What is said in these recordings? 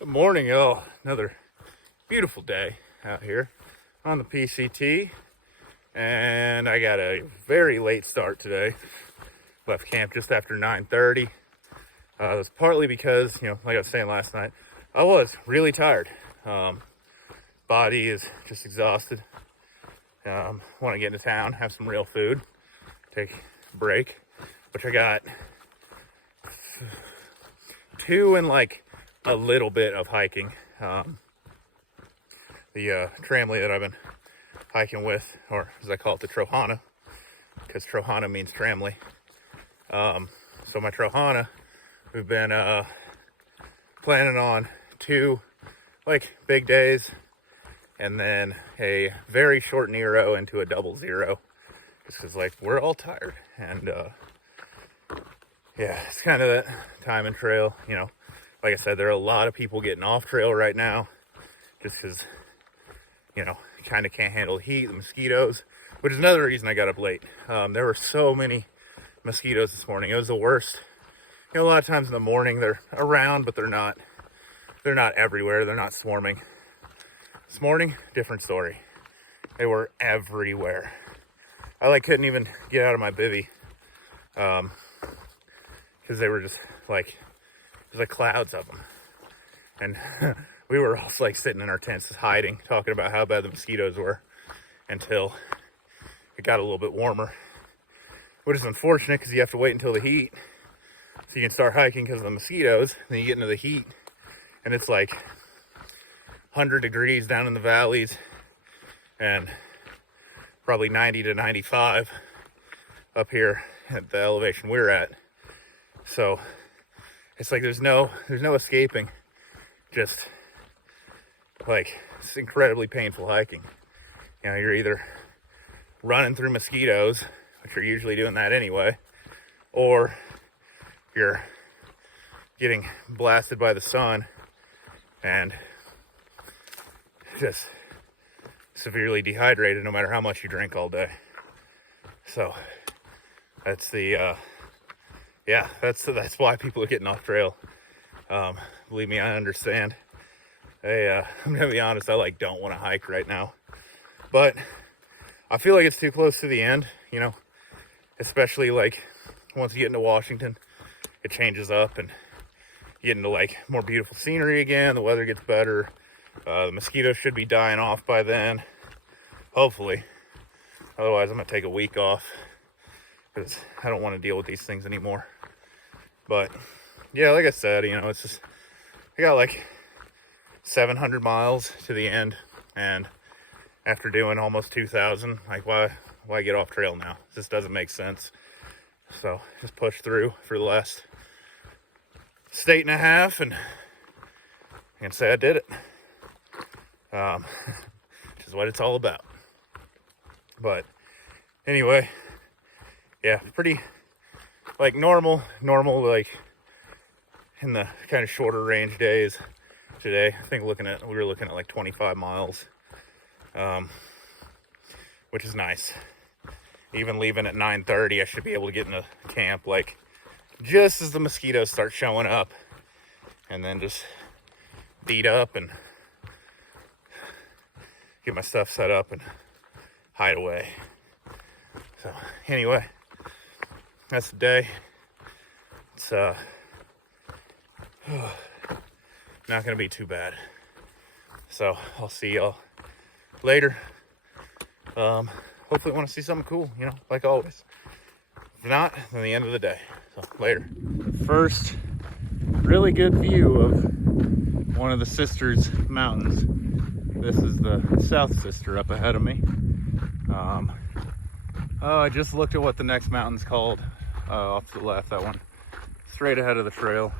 Good morning, y'all. Another beautiful day out here on the PCT, and I got a very late start today. Left camp just after 9:30. It was partly because, like I was saying last night, I was really tired. Body is just exhausted. Want to get into town, have some real food, take a break, which I got 2 and like a little bit of hiking. The tramley that I've been hiking with, or as I call it, the Thru-Hike, because Thru-Hike means tramley. So my Thru-Hike, we've been planning on 2 like big days, and then a very short Nero into a double zero, just because like we're all tired, and yeah, it's kind of that time and trail. Like I said, there are a lot of people getting off trail right now just because, kind of can't handle the heat, the mosquitoes, which is another reason I got up late. There were so many mosquitoes this morning. It was the worst. A lot of times in the morning they're around, but they're not everywhere. They're not swarming. This morning, different story. They were everywhere. I couldn't even get out of my bivvy because they were just the clouds of them. And we were all sitting in our tents just hiding, talking about how bad the mosquitoes were until it got a little bit warmer, which is unfortunate because you have to wait until the heat so you can start hiking because of the mosquitoes. Then you get into the heat and it's 100 degrees down in the valleys and probably 90 to 95 up here at the elevation we're at. So it's there's no escaping. Just it's incredibly painful hiking. You're either running through mosquitoes, which you're usually doing that anyway, or you're getting blasted by the sun and just severely dehydrated no matter how much you drink all day. So that's that's why people are getting off trail. Believe me, I understand. I'm gonna be honest, I don't want to hike right now, but I feel like it's too close to the end, especially once you get into Washington, it changes up and you get into more beautiful scenery again. The weather gets better. The mosquitoes should be dying off by then, hopefully. Otherwise, I'm gonna take a week off because I don't want to deal with these things anymore. But yeah, like I said, it's just, I got 700 miles to the end, and after doing almost 2,000, why get off trail now? This doesn't make sense. So just push through for the last state and a half, and I can say I did it. Which is what it's all about. But anyway, yeah, pretty normal in the kind of shorter range days today. I think we were looking at 25 miles, which is nice. Even leaving at 9:30, I should be able to get into camp just as the mosquitoes start showing up, and then just beat up and get my stuff set up and hide away. So anyway, that's the day. It's not gonna be too bad. So I'll see y'all later. Hopefully want to see something cool, like always. If not, then the end of the day. So later. First really good view of one of the Sisters mountains. This is the South Sister up ahead of me. I just looked at what the next mountain's called, off to the left, that one straight ahead of the trail,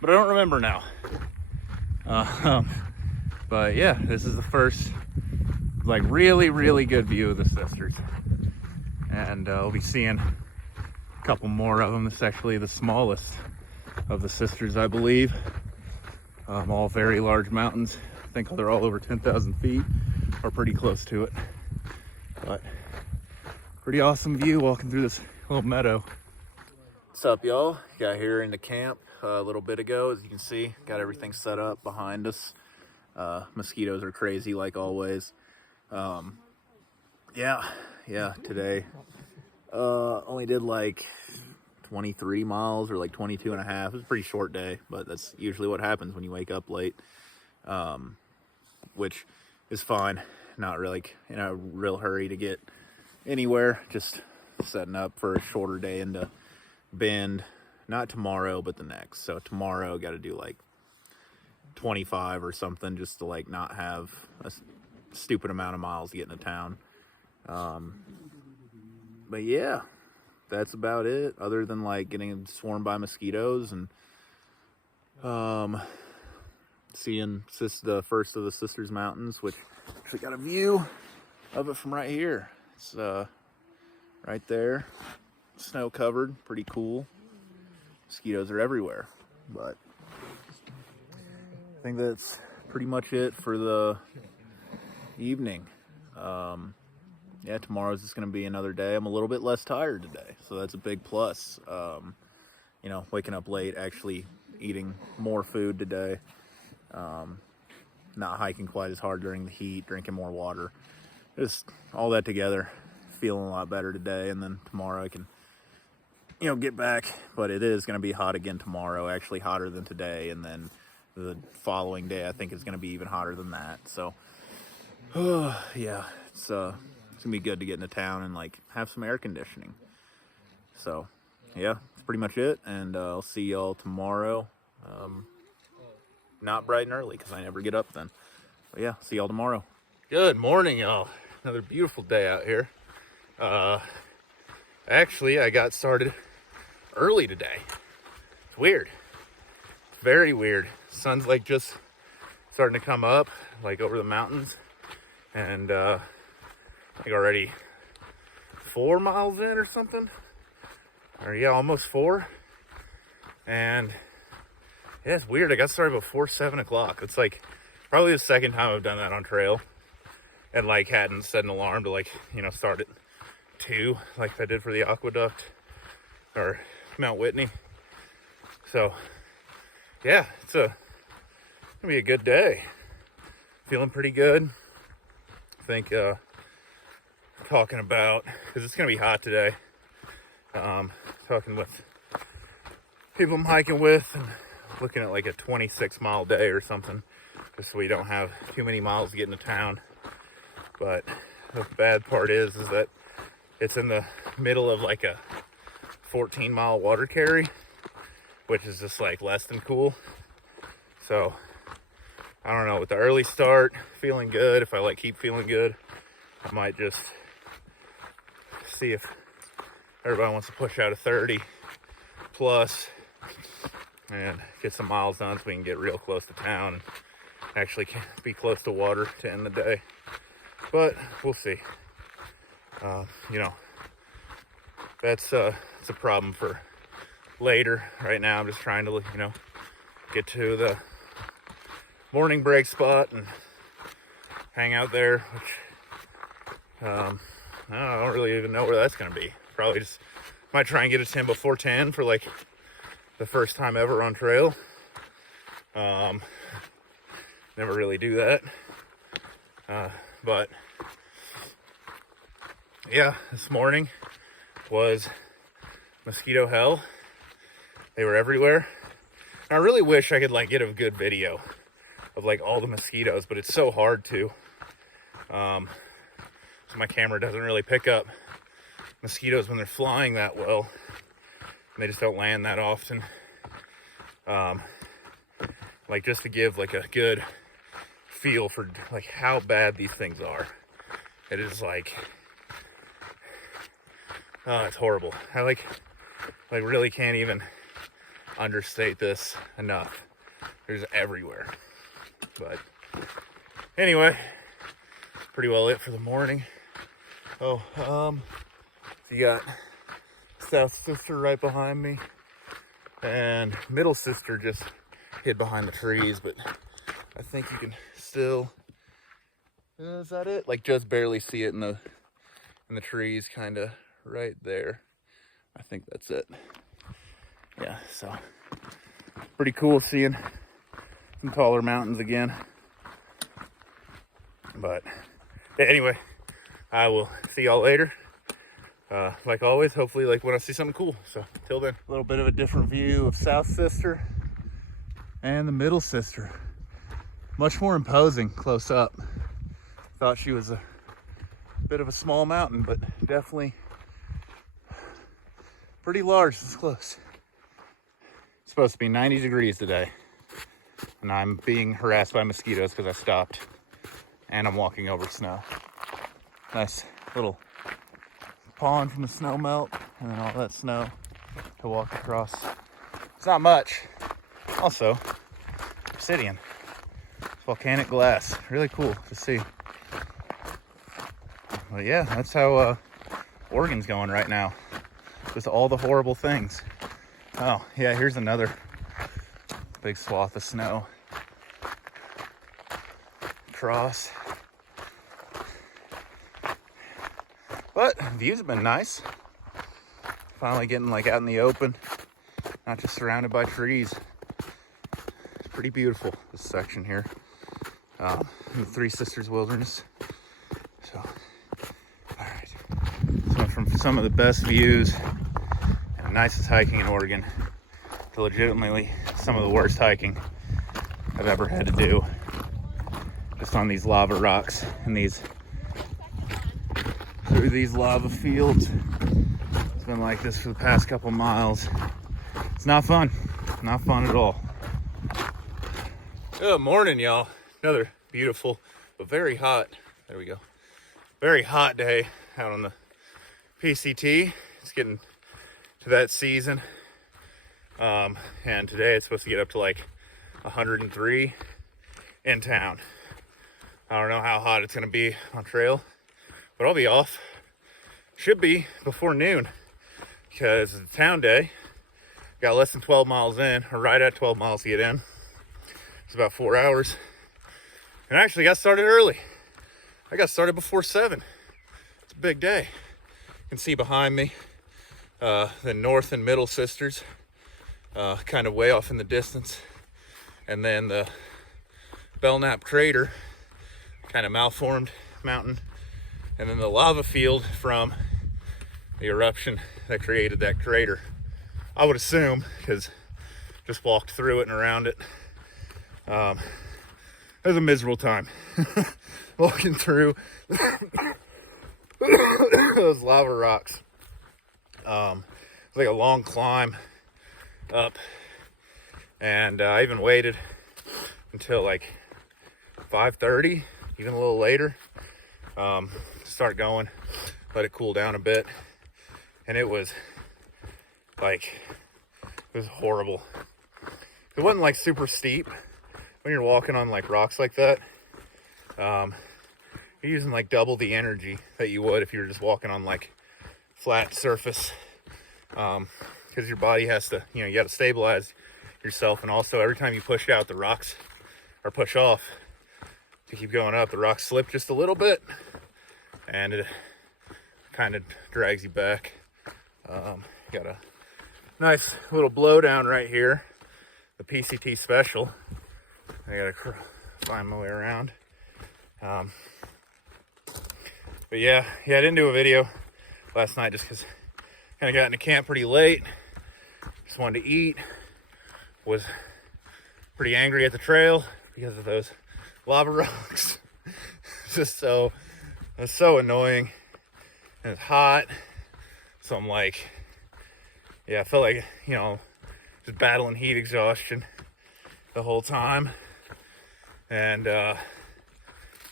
but I don't remember now. But yeah, this is the first really good view of the Sisters, and I'll be seeing a couple more of them. This is actually the smallest of the Sisters, I believe. All very large mountains. I think they're all over 10,000 feet or pretty close to it, but pretty awesome view walking through this little meadow. What's up, y'all? Got here into camp a little bit ago. As you can see, got everything set up behind us. Mosquitoes are crazy like always. Yeah, today only did like 23 miles or like 22 and a half. It was a pretty short day, but that's usually what happens when you wake up late, which is fine. Not really in a real hurry to get anywhere, just setting up for a shorter day into Bend, not tomorrow but the next. So tomorrow got to do like 25 or something, just to like not have a stupid amount of miles to get into town. But yeah, that's about it, other than like getting swarmed by mosquitoes and seeing the first of the Sisters Mountains, which actually got a view of it from right here. It's right there, snow covered, pretty cool. Mosquitoes are everywhere, but I think that's pretty much it for the evening. Yeah, tomorrow's just going to be another day. I'm a little bit less tired today, so that's a big plus. You know, waking up late, actually eating more food today, not hiking quite as hard during the heat, drinking more water. Just all that together, feeling a lot better today, and then tomorrow I can, you know, get back. But it is going to be hot again tomorrow, actually hotter than today, and then the following day I think is going to be even hotter than that. So, yeah, it's gonna be good to get into town and like have some air conditioning. So yeah, that's pretty much it, and I'll see y'all tomorrow. Not bright and early because I never get up then. But yeah, see y'all tomorrow. Good morning, y'all. Another beautiful day out here. Actually, I got started early today. It's weird. It's very weird. Sun's like just starting to come up, like over the mountains, and like already 4 miles in or something, or yeah, almost 4. And yeah, it's weird. I got started before 7 o'clock. It's like probably the second time I've done that on trail, and like hadn't set an alarm to like, you know, start at 2 like I did for the aqueduct or Mount Whitney. So yeah, it's gonna be a good day. Feeling pretty good. I think talking about, because it's gonna be hot today, talking with people I'm hiking with and looking at like a 26-mile day or something, just so we don't have too many miles to get into town. But the bad part is that it's in the middle of like a 14-mile water carry, which is just like less than cool. So I don't know, with the early start, feeling good, if I like keep feeling good, I might just see if everybody wants to push out a 30 plus and get some miles done so we can get real close to town and actually be close to water to end the day. But we'll see. You know, that's it's a problem for later. Right now I'm just trying to, you know, get to the morning break spot and hang out there, which I don't really even know where that's gonna be. Probably just might try and get a 10 before 10 for like the first time ever on trail. Never really do that. But yeah, this morning was mosquito hell. They were everywhere. And I really wish I could like get a good video of like all the mosquitoes, but it's so hard to. So my camera doesn't really pick up mosquitoes when they're flying that well. And they just don't land that often. Like just to give like a good feel for like how bad these things are. It is like, oh, it's horrible. I like really can't even understate this enough. There's everywhere. But anyway, pretty well it for the morning. Oh, so you got South Sister right behind me, and Middle Sister just hid behind the trees, but I think you can still, is that it? Like just barely see it in the trees, kind of right there. I think that's it. Yeah, so pretty cool seeing some taller mountains again. But anyway, I will see y'all later. Like always, hopefully like when I see something cool. So till then, a little bit of a different view of South Sister and the Middle Sister. Much more imposing close up. Thought she was a bit of a small mountain, but definitely pretty large this close. It's supposed to be 90 degrees today, and I'm being harassed by mosquitoes because I stopped, and I'm walking over snow. Nice little pond from the snow melt, and then all that snow to walk across. It's not much. Also, obsidian. It's volcanic glass. Really cool to see. But yeah, that's how Oregon's going right now. Just all the horrible things. Oh, yeah, here's another big swath of snow. Cross. But views have been nice. Finally getting like out in the open, not just surrounded by trees. It's pretty beautiful, this section here. In the Three Sisters Wilderness. So, all right. So from some of the best views and the nicest hiking in Oregon to legitimately some of the worst hiking I've ever had to do. Just on these lava rocks and through these lava fields. It's been like this for the past couple miles. It's not fun. Not fun at all. Good morning, y'all. Another beautiful but very hot, there we go, very hot day out on the PCT. It's getting to that season. And today it's supposed to get up to like 103 in town. I don't know how hot it's gonna be on trail, but I'll be off. Should be before noon because it's a town day. Got less than 12 miles in, or right at 12 miles to get in. It's about 4 hours. And I actually got started early. I got started before 7. It's a big day. You can see behind me the North and Middle Sisters, kind of way off in the distance. And then the Belknap Crater, kind of malformed mountain. And then the lava field from the eruption that created that crater. I would assume, because just walked through it and around it. It was a miserable time walking through those lava rocks. It's like a long climb up, and I even waited until like 5:30, even a little later, to start going, let it cool down a bit. And it was like, it was horrible. It wasn't like super steep. When you're walking on like rocks like that, you're using like double the energy that you would if you were just walking on like flat surface, because your body has to, you got to stabilize yourself. And also every time you push out, the rocks, or push off to keep going up, the rocks slip just a little bit and it kind of drags you back. Got a nice little blowdown right here, the PCT special. I gotta find my way around. But yeah, I didn't do a video last night just because I kind of got into camp pretty late. Just wanted to eat. Was pretty angry at the trail because of those lava rocks. It's so annoying, and it's hot. So I'm like, yeah, I felt like, just battling heat exhaustion the whole time. And yeah,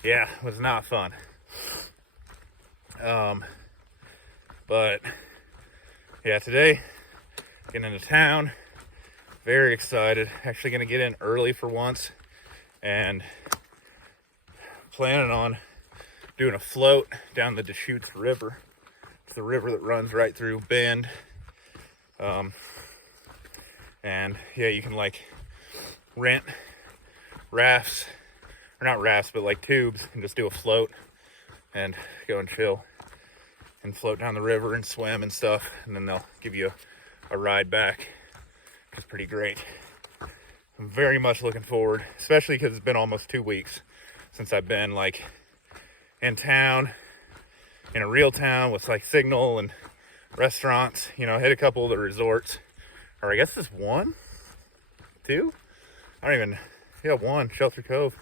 it was not fun. But yeah, today getting into town, very excited. Actually gonna get in early for once, and planning on doing a float down the Deschutes River. It's the river that runs right through Bend. And yeah, you can like rent rafts, or not rafts, but like tubes, and just do a float and go and chill and float down the river and swim and stuff. And then they'll give you a ride back, which is pretty great. I'm very much looking forward, especially because it's been almost 2 weeks since I've been like in town, in a real town with like signal and restaurants. You know, hit a couple of the resorts, or I guess it's 1, 2. I don't even. Yeah, 1, Shelter Cove,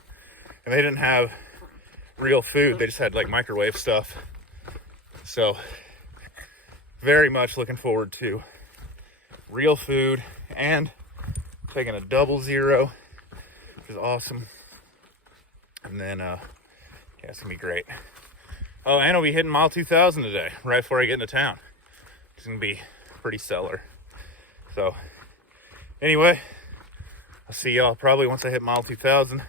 and they didn't have real food. They just had like microwave stuff. So very much looking forward to real food and taking a 00, which is awesome. And then yeah, it's gonna be great. Oh, and I'll be hitting mile 2000 today, right before I get into town. It's gonna be pretty stellar. So anyway, I'll see y'all probably once I hit mile 2000,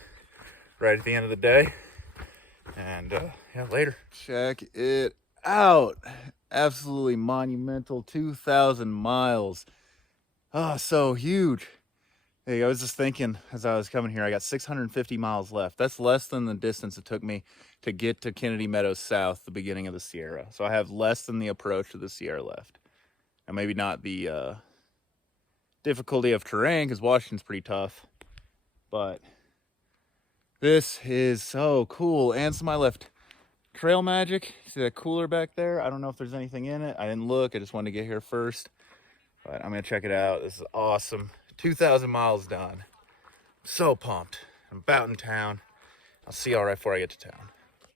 right at the end of the day. And yeah, later. Check it out. Absolutely monumental 2,000 miles. Oh, so huge. Hey, I was just thinking as I was coming here, I got 650 miles left. That's less than the distance it took me to get to Kennedy Meadows South, the beginning of the Sierra. So I have less than the approach to the Sierra left. And maybe not the difficulty of terrain, because Washington's pretty tough. But this is so cool. And to my left, Trail Magic. See that cooler back there? I don't know if there's anything in it. I didn't look. I just wanted to get here first. But I'm going to check it out. This is awesome. 2,000 miles done. I'm so pumped. I'm about in town. I'll see y'all right before I get to town.